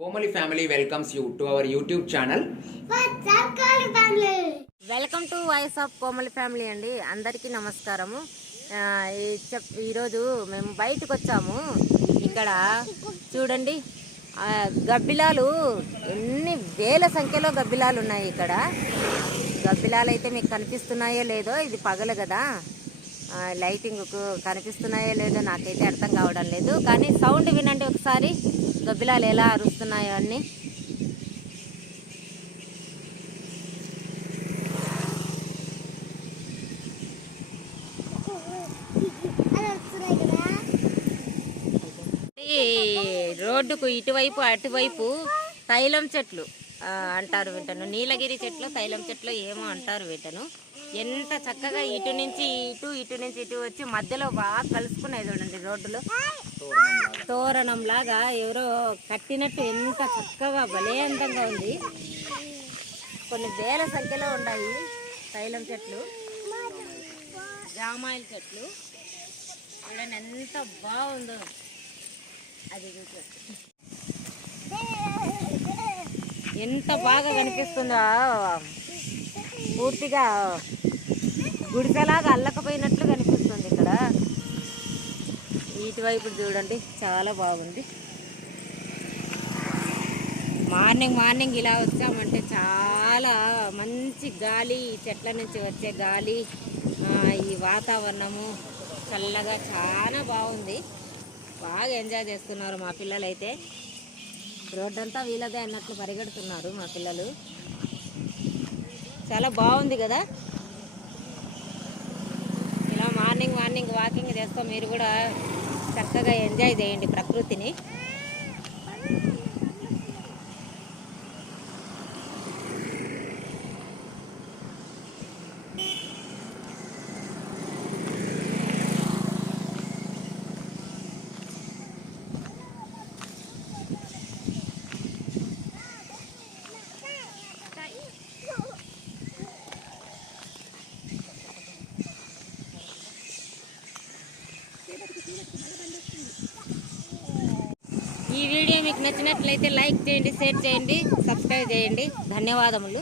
Komali family welcomes you to our YouTube channel. What's up, Komali family? Welcome to voice of Komali family అండి. అందరికీ నమస్కారము. ఈరోజు మేము బయటకు వచ్చాము. ఇక్కడ చూడండి, గబ్బిలాలు ఎన్ని వేల సంఖ్యలో గబ్బిలాలు ఉన్నాయి. ఇక్కడ గబ్బిలాలు అయితే మీకు కనిపిస్తున్నాయో లేదో, ఇది పగలు కదా, లైటింగ్కు కనిపిస్తున్నాయో లేదో నాకైతే అర్థం కావడం లేదు. కానీ సౌండ్ వినండి ఒకసారి, గబ్బిలాలు ఎలా అరుస్తున్నాయో అన్నీ. రోడ్డుకు ఇటువైపు అటువైపు తైలం చెట్లు అంటారు వీటను, నీలగిరి చెట్లు, తైలం చెట్లు ఏమో అంటారు వీటను. ఎంత చక్కగా ఇటు నుంచి ఇటు, ఇటు నుంచి ఇటు వచ్చి మధ్యలో బాగా కలుసుకున్నాయి చూడండి రోడ్డులో. తోరణం లాగా ఎవరో కట్టినట్టు ఎంత చక్కగా భలే అందంగా ఉంది. కొన్ని వేల సంఖ్యలో ఉన్నాయి తైలం చెట్లు, జామాయిల చెట్లు. చూడండి ఎంత బాగుందో. అది ఎంత బాగా కనిపిస్తుందో, పూర్తిగా గుడిసెలాగా అల్లకపోయినట్లు కనిపిస్తుంది ఇక్కడ. ఇటువైపు చూడండి చాలా బాగుంది. మార్నింగ్ ఇలా వచ్చామంటే చాలా మంచి గాలి, చెట్ల నుంచి వచ్చే గాలి, ఈ వాతావరణము చల్లగా చాలా బాగుంది. బాగా ఎంజాయ్ చేస్తున్నారు మా పిల్లలు. అయితే రోడ్డంతా వీలదే అన్నట్లు పరిగెడుతున్నారు మా పిల్లలు. చాలా బాగుంది కదా. ఇలా మార్నింగ్ వాకింగ్ చేస్తాం. మీరు కూడా చక్కగా ఎంజాయ్ చేయండి ప్రకృతిని. ఈ వీడియో మీకు నచ్చినట్లయితే లైక్ చేయండి, షేర్ చేయండి, సబ్స్క్రైబ్ చేయండి. ధన్యవాదములు.